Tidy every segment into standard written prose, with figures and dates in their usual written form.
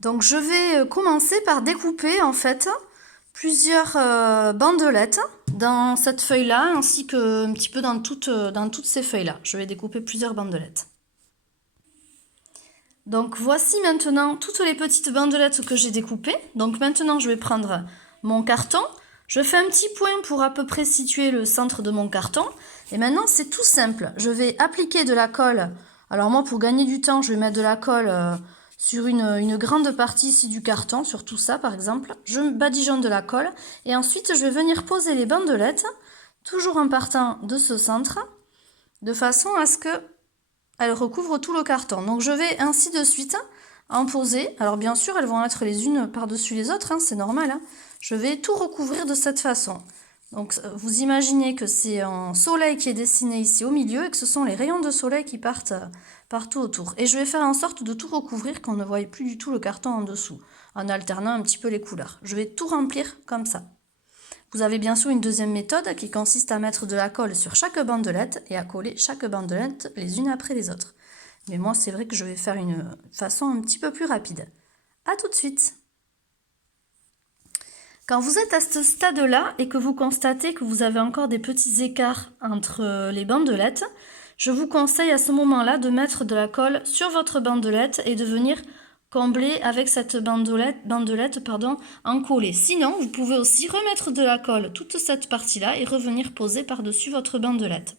Donc je vais commencer par découper en fait plusieurs bandelettes dans cette feuille-là, ainsi que un petit peu dans toutes ces feuilles-là. Je vais découper plusieurs bandelettes. Donc voici maintenant toutes les petites bandelettes que j'ai découpées. Donc maintenant je vais prendre mon carton. Je fais un petit point pour à peu près situer le centre de mon carton. Et maintenant c'est tout simple. Je vais appliquer de la colle. Alors moi pour gagner du temps je vais mettre de la colle sur une grande partie ici du carton, sur tout ça par exemple. Je badigeonne de la colle. Et ensuite je vais venir poser les bandelettes, toujours en partant de ce centre, de façon à ce que elles recouvrent tout le carton. Donc je vais ainsi de suite en poser. Alors bien sûr, elles vont être les unes par-dessus les autres, hein, c'est normal. Hein. Je vais tout recouvrir de cette façon. Donc vous imaginez que c'est un soleil qui est dessiné ici au milieu et que ce sont les rayons de soleil qui partent partout autour. Et je vais faire en sorte de tout recouvrir, qu'on ne voie plus du tout le carton en dessous, en alternant un petit peu les couleurs. Je vais tout remplir comme ça. Vous avez bien sûr une deuxième méthode qui consiste à mettre de la colle sur chaque bandelette et à coller chaque bandelette les unes après les autres. Mais moi, c'est vrai que je vais faire une façon un petit peu plus rapide. A tout de suite! Quand vous êtes à ce stade-là et que vous constatez que vous avez encore des petits écarts entre les bandelettes, je vous conseille à ce moment-là de mettre de la colle sur votre bandelette et de venir combler avec cette bandelette en collé. Sinon, vous pouvez aussi remettre de la colle toute cette partie-là et revenir poser par-dessus votre bandelette.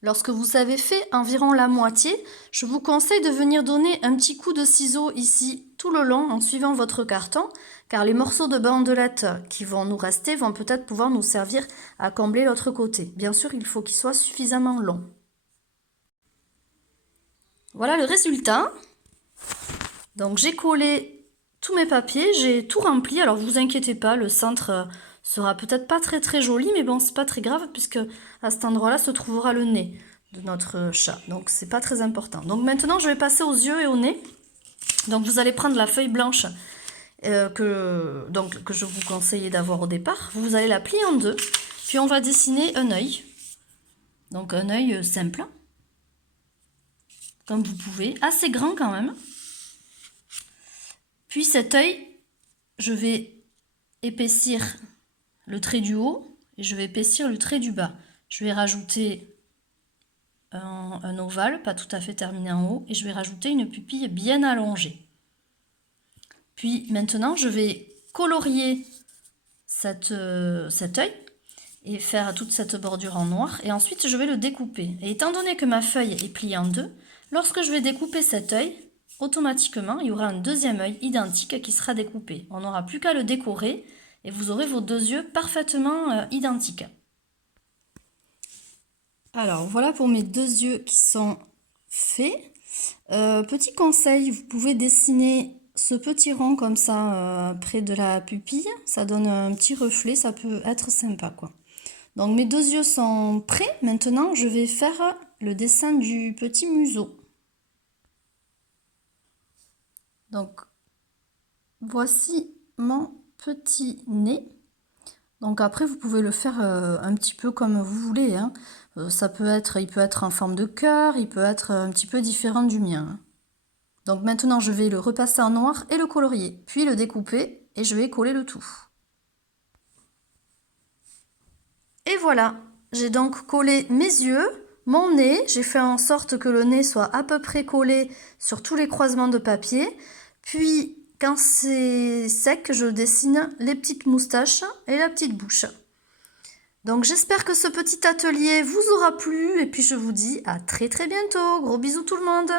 Lorsque vous avez fait environ la moitié, je vous conseille de venir donner un petit coup de ciseau ici tout le long en suivant votre carton, car les morceaux de bandelette qui vont nous rester vont peut-être pouvoir nous servir à combler l'autre côté. Bien sûr, il faut qu'ils soient suffisamment longs. Voilà le résultat. Donc j'ai collé tous mes papiers, j'ai tout rempli. Alors vous inquiétez pas, le centre sera peut-être pas très joli, mais bon, c'est pas très grave puisque à cet endroit-là se trouvera le nez de notre chat. Donc c'est pas très important. Donc maintenant je vais passer aux yeux et au nez. Donc vous allez prendre la feuille blanche que je vous conseillais d'avoir au départ. Vous allez la plier en deux, puis on va dessiner un œil. Donc un œil simple, comme vous pouvez, assez grand quand même. Puis cet œil, je vais épaissir le trait du haut et je vais épaissir le trait du bas. Je vais rajouter un ovale, pas tout à fait terminé en haut, et je vais rajouter une pupille bien allongée. Puis maintenant, je vais colorier cet œil et faire toute cette bordure en noir. Et ensuite, je vais le découper. Et étant donné que ma feuille est pliée en deux, lorsque je vais découper cet œil, automatiquement, il y aura un deuxième œil identique qui sera découpé. On n'aura plus qu'à le décorer et vous aurez vos deux yeux parfaitement identiques. Alors, voilà pour mes deux yeux qui sont faits. Petit conseil, vous pouvez dessiner ce petit rond comme ça près de la pupille. Ça donne un petit reflet, ça peut être sympa, quoi. Donc, mes deux yeux sont prêts. Maintenant, je vais faire le dessin du petit museau. Donc, voici mon petit nez. Donc après, vous pouvez le faire un petit peu comme vous voulez. Hein. Il peut être en forme de cœur, il peut être un petit peu différent du mien. Hein. Donc maintenant, je vais le repasser en noir et le colorier, puis le découper et je vais coller le tout. Et voilà, j'ai donc collé mes yeux, mon nez. J'ai fait en sorte que le nez soit à peu près collé sur tous les croisements de papier. Puis, quand c'est sec, je dessine les petites moustaches et la petite bouche. Donc j'espère que ce petit atelier vous aura plu et puis je vous dis à très bientôt. Gros bisous tout le monde!